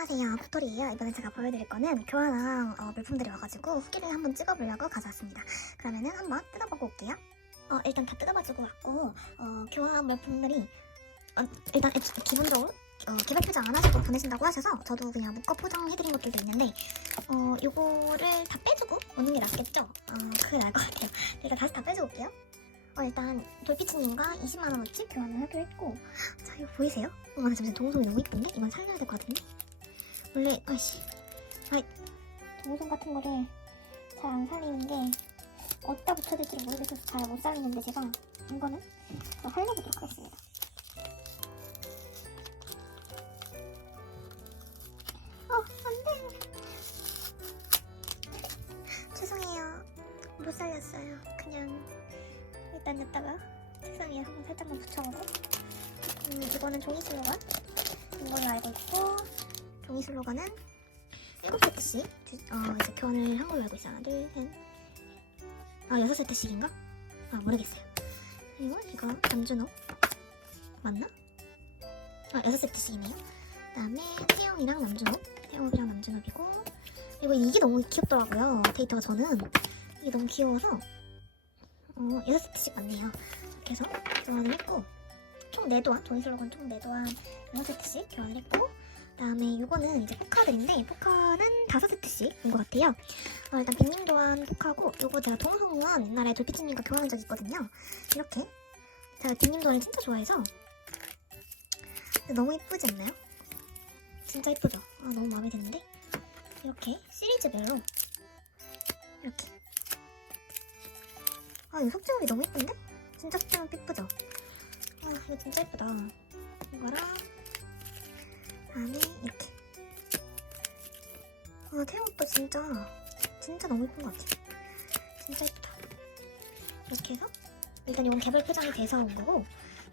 안녕하세요 구토리예요 이번에 제가 보여드릴 거는 교환왕 어, 물품들이 와가지고 후기를 한번 찍어보려고 가져왔습니다 그러면은 한번 뜯어보고 올게요 어, 일단 다 뜯어가지고 왔고 어, 교환 물품들이 어, 일단 기- 기본적으로 어, 개별 포장 안 하시고 보내신다고 하셔서 저도 그냥 묶어 포장해드린 것들도 있는데 어, 요거를 다 빼주고 오는 게 낫겠죠? 어, 그게 나을 것 같아요 제가 다시 다 빼주고 올게요 어, 일단 돌피치님과 20만원어치 교환을 하기로 했고 자 이거 보이세요? 어, 나 잠시만 동송이 너무 이쁜데? 이건 살려야 될 것 같은데? 원래 아이씨. 아이. 동송 같은 거를 잘 안 살리는 게 어디다 붙여야 될지 모르겠어서 잘 못 살리는데 제가 이거는 좀 살려보도록 하겠습니다. 어 안돼. 죄송해요. 못 살렸어요. 그냥 일단 냈다가 책상 위에 한번 살짝만 붙여보고 음, 이거는 종이 슬로건 이걸로 알고 있고 종이 슬로건은 7세트씩 주, 어, 이제 교환을 한 걸로 알고 있어요. 하나, 둘, 셋. 아, 6세트씩인가? 아, 모르겠어요. 그리고 이거 남준호. 맞나? 아, 6세트씩이네요. 그 다음에 태영이랑 남준호. 태영이랑 남준호이고 그리고 이게 너무 귀엽더라고요. 데이터가 저는. 이게 너무 귀여워서 어, 6세트씩 맞네요. 이렇게 해서 교환을 했고 총 4도안, 종이 슬로건 총 4도안 6세트씩 교환을 했고 그 다음에 이거는 이제 포카들인데 포카는 5세트씩인 것 같아요. 어, 일단 빈님 도안 포카고 요거 제가 동성은 옛날에 돌피치님과 교환한 적이 있거든요. 이렇게 제가 빈님 도안을 진짜 좋아해서 너무 예쁘지 않나요? 진짜 예쁘죠? 아, 너무 마음에 드는데 이렇게 시리즈별로 이렇게 아 이거 속재물이 너무 예쁜데? 진짜 속재물 예쁘죠? 아 이거 진짜 예쁘다 이거랑 안에 이렇게. 아 오빠 진짜 진짜 너무 예쁜 것 같아. 진짜 예쁘다. 이렇게 해서 일단 이건 개별 포장이 돼서 온 거고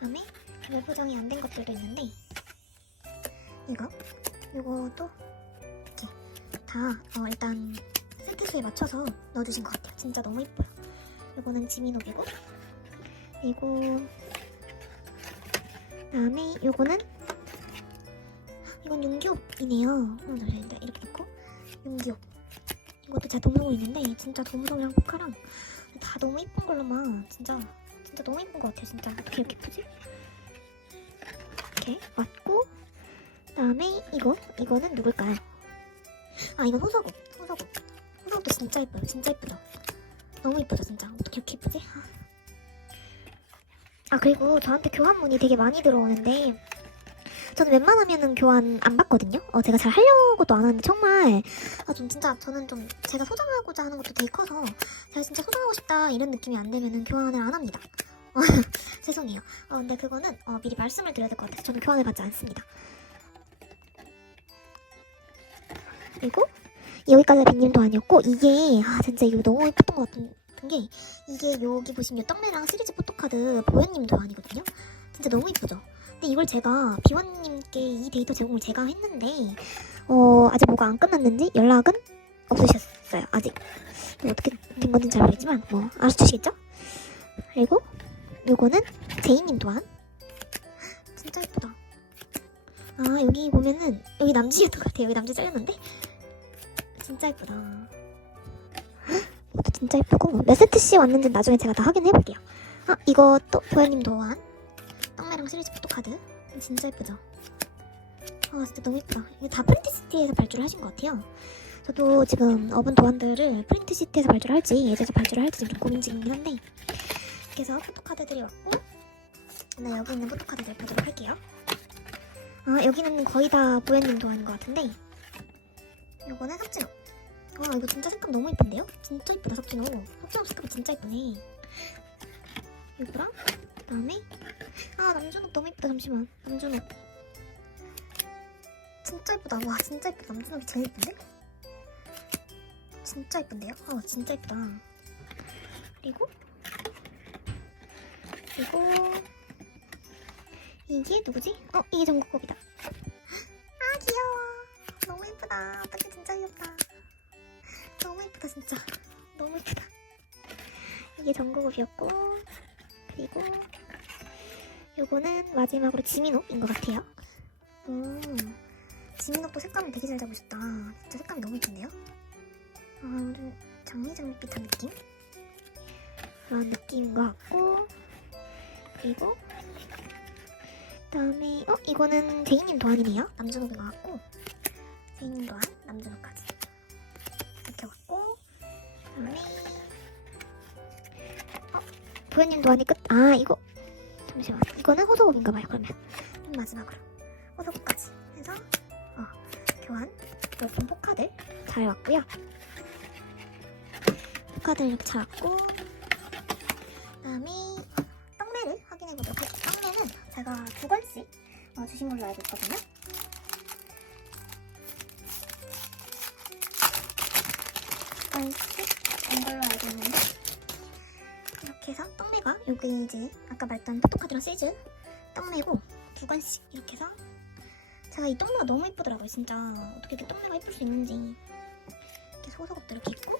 다음에 개별 포장이 안 된 것들도 있는데 이거 이것도 이렇게 다 어, 일단 세트 수에 맞춰서 넣어주신 것 같아요. 진짜 너무 예뻐요. 이거는 지민옥이고 그리고 다음에 요거는 이건 윤기옥이네요. 어, 잠시만요. 이렇게 놓고 윤기옥. 이것도 제가 동성으로 있는데 진짜 동성이랑 포카랑 다 너무 이쁜 걸로만 진짜 진짜 너무 이쁜 것 같아요. 진짜 어떻게 이렇게 예쁘지? 이렇게 맞고 그다음에 이거 이거는 누굴까요? 아 이건 호서국 호서국 호서국도 진짜 예뻐요. 진짜 예쁘죠? 너무 예쁘죠 진짜 어떻게 이렇게 예쁘지? 아. 아 그리고 저한테 교환 문의 되게 많이 들어오는데 저는 웬만하면은 교환 안 받거든요. 어, 제가 잘 하려고도 안 하는데 정말 아, 좀 진짜 저는 좀 제가 소장하고자 하는 것도 되게 커서 제가 진짜 소장하고 싶다 이런 느낌이 안 되면은 교환을 안 합니다. 어, 죄송해요. 어, 근데 그거는 어, 미리 말씀을 드려야 될 것 같아서 저는 교환을 받지 않습니다. 그리고 여기까지 빈님도 아니었고 이게 아 진짜 이거 너무 예뻤던 것 같은 게 이게 여기 보시면 떡매랑 시리즈 포토카드 보현님도 아니거든요. 진짜 너무 예쁘죠? 근데 이걸 제가 비원님께 이 데이터 제공을 제가 했는데 어 아직 뭐가 안 끝났는지 연락은 없으셨어요 아직. 이거 어떻게 된 건지 잘 모르겠지만 뭐 알아주시겠죠? 그리고 요거는 제이님 또한. 진짜 예쁘다. 아 여기 보면은 여기 남지였던 것 같아요. 여기 남지 잘렸는데? 진짜 예쁘다. 이것도 진짜 예쁘고 몇 세트씩 왔는지 나중에 제가 다 확인해 볼게요. 아 이것도 보현님 또한 떡매랑 시리즈 포토카드? 진짜 예쁘죠? 아 진짜 너무 예쁘다. 이게 다 프린트시티에서 발주를 하신 것 같아요. 저도 지금 어분 도안들을 프린트시티에서 발주를 할지 예제에서 발주를 할지 좀 고민 중이긴 한데 해서 포토카드들이 왔고 네 여기 있는 포토카드들 보도록 할게요. 아 여기는 거의 다 보현님 도안인 것 같은데 요거는 삽진호 와 이거 진짜 색감 너무 예쁜데요? 진짜 예쁘다 삽진호 삽진호 색감 진짜 예쁘네. 이거랑 그 다음에? 아 남준옥 너무 예쁘다. 잠시만. 남준옥 진짜 예쁘다. 와 진짜 예쁘다. 남준옥이 제일 예쁜데? 진짜 예쁜데요? 아 진짜 예쁘다. 그리고? 그리고? 이게 누구지? 어 이게 정국곡이다. 아 귀여워. 너무 예쁘다. 어떡해. 진짜 귀엽다. 너무 예쁘다 진짜. 너무 예쁘다. 이게 정국곡이었고 그리고 요거는 마지막으로 지민옥인 것 같아요. 음, 지민옥도 색감을 되게 잘 잡으셨다. 진짜 색감이 너무 예쁜데요? 아, 좀 장미장미 빛한 느낌? 그런 느낌인 것 같고 그리고 그다음에 어 이거는 제이님 도안이네요. 남준호인 것 같고 제이님 도안, 남준호까지 이렇게 왔고 그다음에 어 도현님 도안이 끝. 아 이거 잠시만 이거는 호소곱인가봐요. 그러면 맨 마지막으로 호소곱까지 해서 어 교환 예쁜 포카들 잘 왔고요. 포카들 이렇게 잘 왔고 그다음에 떡매를 확인해 보도록 할게요. 떡매는 제가 두 권씩 어, 주신 걸로 알고 있거든요. 두 권씩 온 걸로 알고 있는데 이렇게 해서 여기 이제 아까 말했던 포토카드랑 시즈 떡매고 두 권씩 이렇게 해서 제가 이 떡매가 너무 예쁘더라고요 진짜. 어떻게 이렇게 떡매가 예쁠 수 있는지. 이렇게 소속업도 이렇게 있고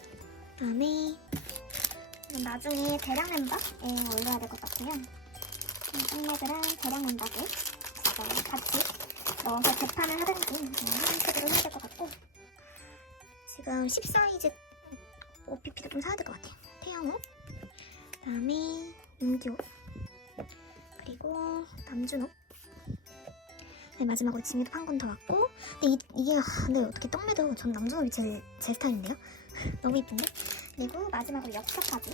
그다음에 나중에 대량 멤버에 올려야 될 것 같아요. 이 떡매들은 대량 제가 같이 넣어서 재판을 하든지 한식으로 해야 될 것 같고 지금 10사이즈 OPP도 좀 사야 될 것 같아요. 태양호. 그다음에 윤기호 그리고 남준호. 네, 마지막으로 지미도 한 권 더 왔고. 근데 이, 이게 아, 근데 어떻게 떡매도 전 남준호이 제일 제 스타일인데요? 너무 이쁜데? 그리고 마지막으로 엽서까지.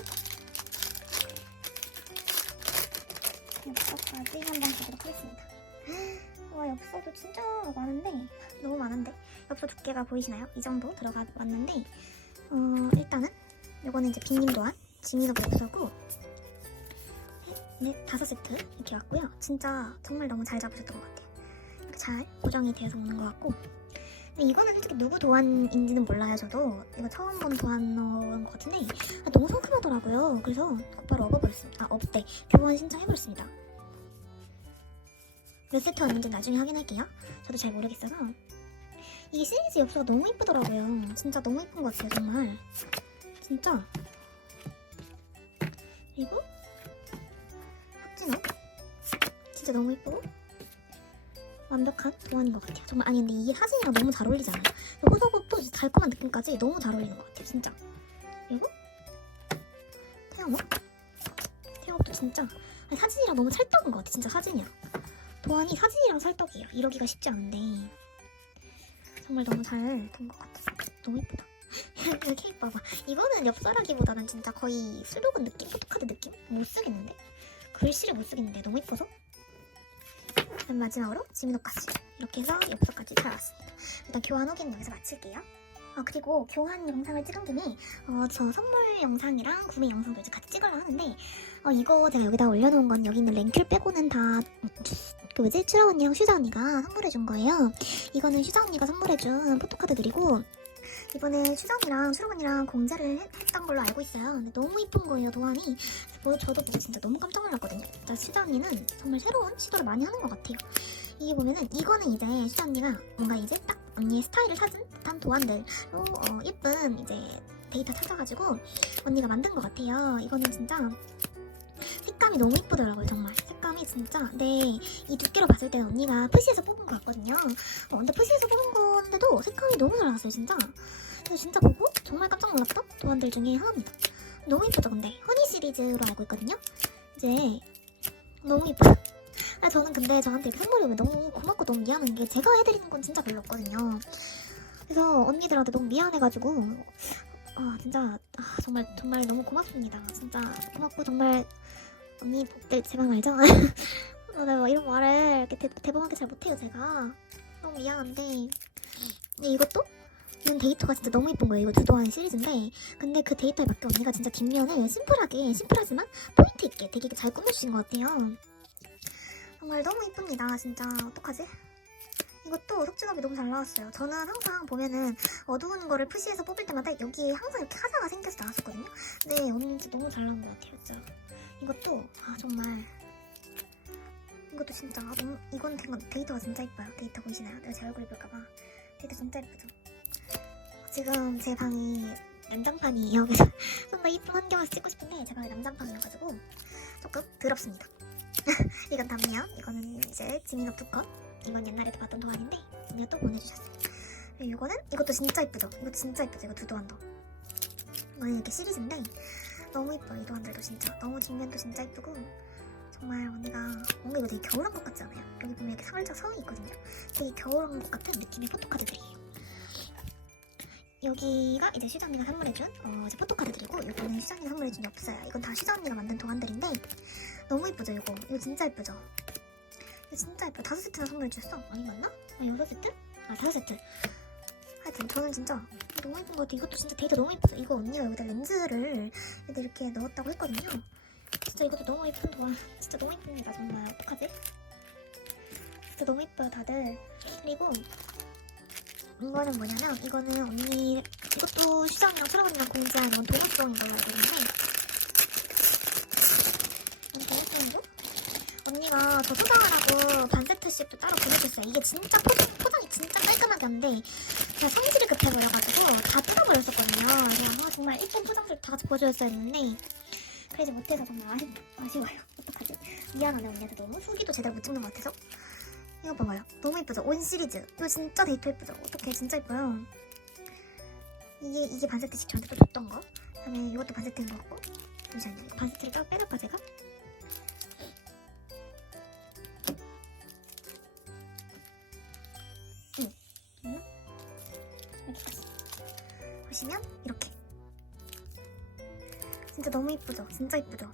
엽서까지 한번 보도록 하겠습니다. 와 엽서도 진짜 많은데? 너무 많은데? 엽서 두께가 보이시나요? 이 정도 들어가 왔는데 어 일단은 요거는 이제 빈님 도안 지민호가 엽서고 네 다섯 세트 이렇게 왔고요. 진짜 정말 너무 잘 잡으셨던 것 같아요. 잘 고정이 되어서 오는 것 같고. 근데 이거는 솔직히 누구 도안인지는 몰라요 저도. 이거 처음 본 도안인 것 같은데 아, 너무 상큼하더라고요. 그래서 곧바로 업어버렸습니다. 아 업대 교환 신청해버렸습니다. 몇 세트 왔는지 나중에 확인할게요. 저도 잘 모르겠어서. 이게 시리즈 엽서가 너무 이쁘더라고요. 진짜 너무 이쁜 것 같아요 정말. 진짜. 그리고 흑진호 진짜 너무 이쁘고 완벽한 도안인 것 같아요. 정말 아니 근데 이게 사진이랑 너무 잘 호소급도 진짜 달콤한 느낌까지 너무 잘 어울리는 것 같아요 진짜. 그리고 태양옥 태양옥도 진짜 아니, 사진이랑 너무 찰떡인 것 같아 진짜 사진이랑. 도안이 사진이랑 찰떡이에요. 이러기가 쉽지 않은데. 정말 너무 잘 된 것 같아서 너무 이거 케이크 봐봐. 이거는 엽서라기보다는 진짜 거의 슬로건 느낌? 포토카드 느낌? 못 쓰겠는데? 글씨를 못 쓰겠는데 너무 이뻐서? 맨 마지막으로 지민호까지. 이렇게 해서 엽서까지 잘 왔습니다. 일단 교환 후기는 여기서 마칠게요. 아 그리고 교환 영상을 찍은 김에 어, 저 선물 영상이랑 구매 영상도 이제 같이 찍으려 하는데 어, 이거 제가 여기다 올려놓은 건 여기 있는 랭큐 빼고는 다그 뭐지? 추라 언니랑 슈자 언니가 선물해준 거예요. 이거는 슈자 언니가 선물해준 포토카드들이고 이번에 슈정이랑 수롱언니랑 공제를 했, 던 걸로 알고 있어요. 근데 너무 이쁜 거예요, 도안이. 뭐 저도 보고 진짜 너무 깜짝 놀랐거든요. 슈정 언니는 정말 새로운 시도를 많이 하는 것 같아요. 이게 보면은 이거는 이제 슈정 언니가 뭔가 이제 딱 언니의 스타일을 찾은 듯한 도안들로 어, 예쁜 이제 데이터 찾아가지고 언니가 만든 것 같아요. 이거는 진짜 색감이 너무 이쁘더라고요, 정말. 색감이 진짜. 네, 이 두께로 봤을 때는 언니가 푸시에서 뽑은 것 같거든요. 어, 근데 푸시에서 뽑은 건데도 색감이 너무 잘 나왔어요, 진짜. 그래서 진짜 보고 정말 깜짝 놀랐던 도안들 중에 하나입니다. 너무 이쁘죠, 근데? 허니 시리즈로 알고 있거든요. 이제 너무 이뻐. 아, 저는 근데 저한테 선물이 오면 너무 고맙고 너무 미안한 게 제가 해드리는 건 진짜 별로 없거든요. 그래서 언니들한테 너무 미안해가지고 아 진짜 아, 정말 정말 너무 고맙습니다. 진짜 고맙고 정말 언니 복들 제방 알죠? 어, 내가 이런 말을 이렇게 대, 대범하게 잘 못해요 제가 너무 미안한데 근데 이것도? 이건 데이터가 진짜 너무 예쁜 거예요. 이거 두도안 시리즈인데. 근데 그 데이터에 맞게 언니가 진짜 뒷면을 심플하게 심플하지만 포인트 있게 되게 잘 꾸며주신 것 같아요. 정말 너무 이쁩니다 진짜. 어떡하지? 이것도 속주갑이 너무 잘 나왔어요. 저는 항상 보면은 어두운 거를 푸시해서 뽑을 때마다 여기에 항상 이렇게 하자가 생겨서 나왔었거든요. 근데 언니 진짜 너무 잘 나온 것 같아요 진짜. 이것도 아 정말 이것도 진짜 너무 이건 데- 데이터가 진짜 이뻐요 데이터 보이시나요? 내가 제 얼굴 볼까봐 데이터 진짜 예쁘죠 지금 제 방이 난장판이에요 그래서 좀더 이쁜 환경에서 찍고 싶은데 제 방이 난장판이어가지고 조금 더럽습니다 이건 담요 이거는 이제 지민옥 두컷 이건 옛날에도 봤던 도안인데 언니가 또 보내주셨어요. 이거는 이것도 진짜 이쁘죠? 이거 진짜 이쁘죠? 이거 두도한도. 이거는 이렇게 시리즈인데 너무 이뻐요. 이 도안들도 진짜 너무 뒷면도 진짜 이쁘고 정말 언니가 뭔가 이거 되게 겨울왕국 같지 않아요? 여기 보면 이렇게 살짝 성이 있거든요. 되게 겨울왕국 같은 느낌의 포토카드들이에요. 여기가 이제 언니가 선물해준 어, 이제 포토카드들이고 슈자 언니가 선물해준 엽서야. 이건 다 언니가 만든 도안들인데 너무 이쁘죠 이거? 이거 진짜 이쁘죠? 이거 진짜 예뻐. 다섯 세트나 선물 주셨어. 아니 맞나? 아 여섯 세트? 아 다섯 세트. 하여튼 저는 진짜 너무 예쁜 것 같아. 이것도 진짜 데이터 너무 예쁘죠. 이거 언니가 여기다 렌즈를 이렇게 넣었다고 했거든요. 진짜 이것도 너무 예쁜 도안. 진짜 너무 예쁩니다. 정말 어떡하지? 진짜 너무 예뻐요 다들. 그리고 이거는 뭐냐면 이거는 언니 이것도 시장이랑 트러블이랑 공지한 이건 알고 있는데 이건 동물성이죠? 언니가 저 소장하라고 반 세트씩도 따로 보내줬어요. 이게 진짜 포, 포장이 진짜 깔끔하게 한데 제가 성질이 급해버려가지고 다 뜯어버렸었거든요. 그냥 아, 정말 일본 포장지를 다 같이 보여줬어야 했는데 그러지 못해서 정말 아쉽, 아쉬워요. 어떡하지? 미안하네 언니한테 너무 후기도 제대로 못 찍는 것 같아서 이거 봐봐요. 너무 예쁘죠? 온 시리즈. 이거 진짜 데이터 예쁘죠? 어떡해 진짜 예뻐요. 이게 이게 반세트씩 저한테 또 줬던 거. 그다음에 이것도 반세트인 것 같고 잠시만요. 이거 반세트를 따로 빼볼까 제가? 여기까지. 보시면 이렇게. 진짜 너무 이쁘죠? 진짜 이쁘죠?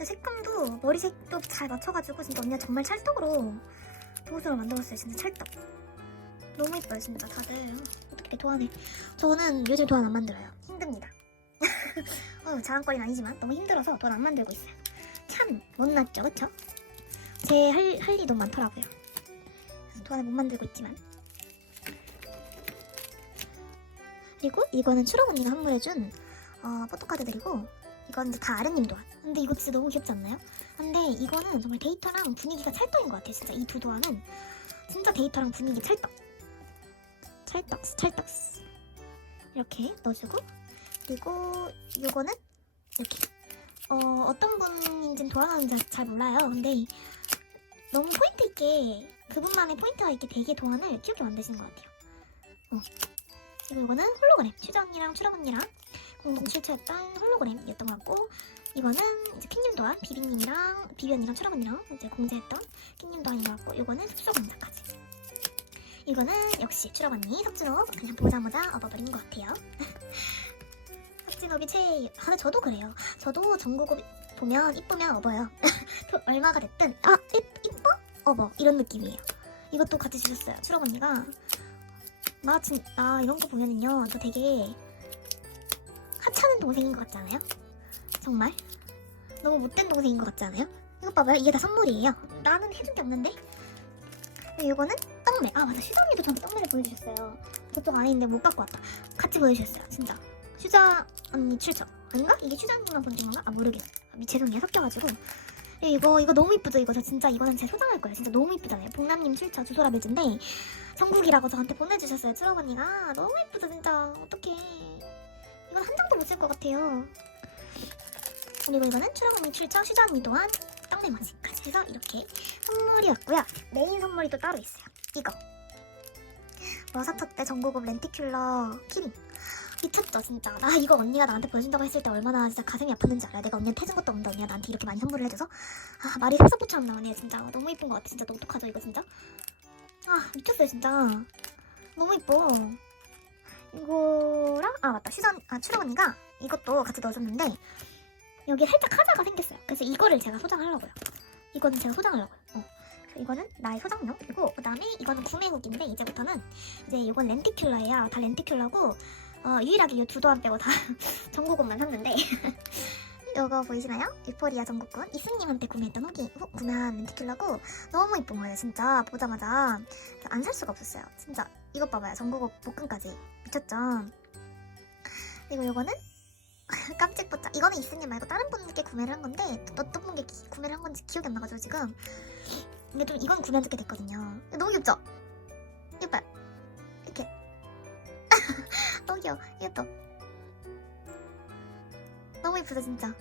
색감도 머리색도 잘 맞춰가지고 진짜 언니가 정말 찰떡으로 도수를 만들었어요. 진짜 찰떡. 너무 이뻐요, 진짜 다들. 어, 어떻게 도안해? 저는 요즘 도안 안 만들어요. 힘듭니다. 어, 자랑거리는 아니지만 너무 힘들어서 도안 안 만들고 있어요. 참 못났죠, 그쵸? 제 할 할 일이 너무 많더라고요. 도안을 못 만들고 있지만. 그리고 이거는 추록 언니가 선물해준 어, 포토카드들이고 이건 이제 다 아르님 도안. 근데 이거 진짜 너무 귀엽지 않나요? 근데 이거는 정말 데이터랑 분위기가 찰떡인 것 같아요. 진짜 이 두 도안은 진짜 데이터랑 분위기 찰떡. 찰떡, 찰떡. 이렇게 넣어주고 그리고 이거는 이렇게 어, 어떤 분인지는 돌아가는지 잘 몰라요. 근데 너무 포인트 있게 그분만의 포인트가 있게 되게 도안을 귀엽게 만드신 것 같아요. 어. 그리고 이거는 홀로그램. 언니랑 추락 언니랑 실체했던 홀로그램이었던 것 같고 이거는 이제 킹님 도안 비비님이랑 비비 언니랑 추락 언니랑 이제 공제했던 킹님 도안인 것 같고 이거는 습수 공작까지. 이거는 역시 추락 언니 섭진업 그냥 보자마자 업어버린 것 같아요. 섭진업이 최애예요. 아, 근데 저도 그래요. 저도 전국업 보면 이쁘면 업어요. 그 얼마가 됐든 아 이, 이뻐? 업어 이런 느낌이에요. 이것도 같이 주셨어요. 추락 언니가 나 진, 나 이런 거 보면은요, 저 되게 하찮은 동생인 것 같지 않아요? 정말? 너무 못된 동생인 것 같지 않아요? 이거 봐봐요, 이게 다 선물이에요. 나는 해준 게 없는데? 이거는 떡메. 아 맞아, 슈자 언니도 저한테 떡메를 보여주셨어요. 저쪽 안에 있는데 못 갖고 왔다. 같이 보여주셨어요, 진짜. 슈자 언니 출처. 아닌가? 이게 슈자 언니만 보여준 건가? 아 모르겠어. 아, 죄송해요, 섞여가지고. 그리고 이거 이거 너무 이쁘죠? 이거 저 진짜 이거는 제 소장할 거예요. 진짜 너무 이쁘잖아요. 봉남님 출처 주소라 매진데 정국이라고 저한테 보내주셨어요. 추억 언니가 너무 예쁘죠 진짜. 어떡해. 이건 한 장도 못 쓸 것 같아요. 그리고 이거는 언니 출처 언니 또한 떡내 맛이까지 해서 이렇게 선물이 왔고요. 메인 선물이 또 따로 있어요. 이거. 와사터 때 전국업 렌티큘러 키링. 미쳤죠 진짜. 나 이거 언니가 나한테 보여준다고 했을 때 얼마나 진짜 가슴이 아팠는지 알아. 내가 언니한테 해준 것도 없는데 언니가 나한테 이렇게 많이 선물을 해줘서 아 말이 삽삽포처럼 나오네 진짜. 너무 예쁜 것 같아. 진짜 너무 어떡하죠 이거 진짜. 아 미쳤어요 진짜 너무 이뻐 이거랑 아 맞다. 시선 아 추락 언니가 이것도 같이 넣어줬는데 여기 살짝 하자가 생겼어요. 그래서 이거를 제가 소장하려고요. 이거는 제가 소장하려고요. 어. 이거는 나의 소장용이고 그 다음에 이거는 구매국인데 이제부터는 이제 이건 렌티큘러예요. 다 렌티큘러고 어, 유일하게 이 두 도안 빼고 다 전국 옷만 샀는데. 이거 보이시나요? 유포리아 전국군 이스님한테 구매했던 후기. 후, 구매한 렌티큘러고 너무 이쁜 거예요 진짜. 보자마자. 안 살 수가 없었어요 진짜 이것 봐봐요. 전국옷 복근까지. 미쳤죠? 그리고 이거는 깜찍 보자. 이거는 이스님 말고 다른 분께 구매를 한 건데 어떤 분께 기- 구매를 한 건지 기억이 안 나가지고 지금. 근데 좀 이건 구매 듣게 됐거든요. 너무 귀엽죠? 예뻐요. 이렇게. 너무 귀여워. 이것도. 너무 예쁘죠 진짜.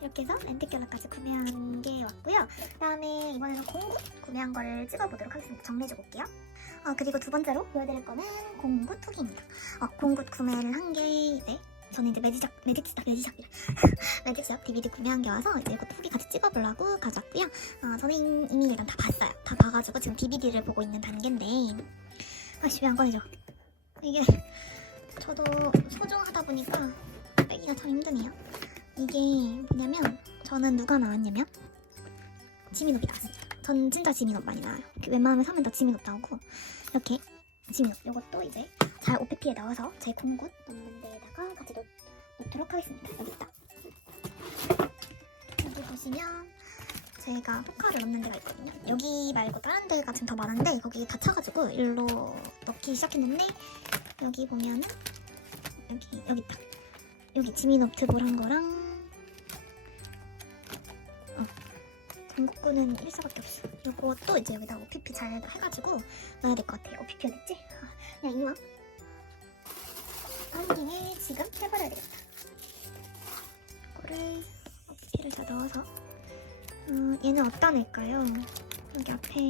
이렇게 해서 렌티큘러까지 구매한 게 왔고요. 그 다음에 이번에는 공구 구매한 거를 찍어보도록 하겠습니다. 정리해주고 올게요 어, 그리고 두 번째로 보여드릴 거는 공굿 투기입니다. 어, 공굿 구매를 한 게 이제 저는 이제 매지작 매직작 매지작이라 매직작 DVD 구매한 게 와서 이제 이것도 후기 같이 찍어보려고 가져왔고요. 어, 저는 이미 일단 다 봤어요. 다 봐가지고 지금 DVD를 보고 있는 단계인데 아씨 왜 안 꺼내죠? 이게 저도 소중하다 보니까 빼기가 참 힘드네요. 이게 뭐냐면 저는 누가 나왔냐면 지민업이 나왔습니다. 전 진짜 지민업 많이 나와요. 웬만하면 사면 다 지민업 나오고 이렇게 지민업 이것도 이제 잘 OPP에 나와서 제 공굿 넣는 데에다가 같이 놓, 놓도록 하겠습니다. 여기 있다. 여기 보시면 제가 포카를 넣는 데가 있거든요. 여기 말고 다른 데가 지금 더 많은데 거기 다 차가지고 일로 넣기 시작했는데 여기 보면은 여기 여기 있다. 여기 지민업 드볼 한 거랑 전국구는 1사밖에 없어. 이것도 이제 여기다 OPP 잘 해가지고 넣어야 될 것 같아요. OPP 어딨지? 아, 그냥 이왕 한 김에 지금 해버려야 되겠다. 이거를 OPP를 다 넣어서 어, 얘는 어디다 낼까요? 여기 앞에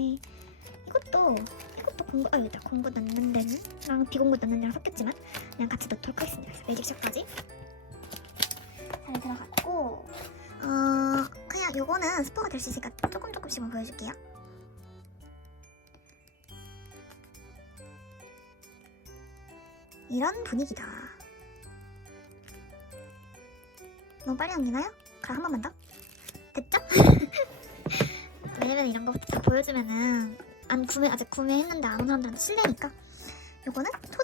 이것도 이것도 공구 아 여기다 공구 넣는 데는 랑 비공구 넣는 데랑 섞였지만 그냥 같이 넣도록 하겠습니다. 그래서 매직샷까지 잘 들어갔고 요거는 스포가 될 수 있으니까 조금 조금씩만 보여줄게요. 이런 분위기다. 너무 빨리 넘기나요? 그럼 한 번만 더. 됐죠? 왜냐면 이런 거부터 다 보여주면은 안 구매 아직 구매했는데 안온 사람들한테 실례니까. 요거는 초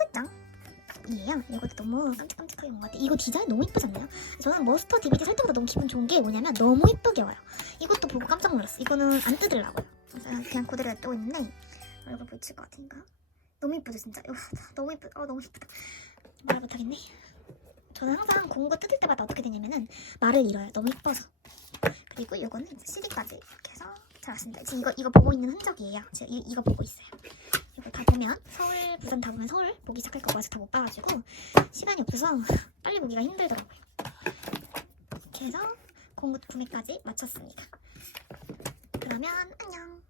대장이에요. 이것도 너무 깜찍깜찍하게 온것 같아요. 이거 디자인 너무 이쁘지 않나요? 저는 머스터 DVD 살 때보다 너무 기분 좋은 게 뭐냐면 너무 이쁘게 와요. 이것도 보고 깜짝 놀랐어. 이거는 안 뜯으려고요. 그냥 그대로 냅두고 있는데 얼굴 보이칠 것 같으니까 너무 이쁘죠 진짜. 우, 너무 이쁘. 어 너무 이쁘다. 말 못하겠네. 저는 항상 공구 뜯을 때마다 어떻게 되냐면은 말을 잃어요. 너무 이뻐서. 그리고 이거는 CD까지 이렇게 해서 잘 왔습니다. 지금 이거 이거 보고 있는 흔적이에요. 제가 이, 이거 보고 있어요. 다 보면 서울 부산 다 보면 서울 보기 시작할 거고 아직 다 못 봐가지고 시간이 없어서 빨리 보기가 힘들더라고요. 이렇게 해서 공구 구매까지 마쳤습니다. 그러면 안녕.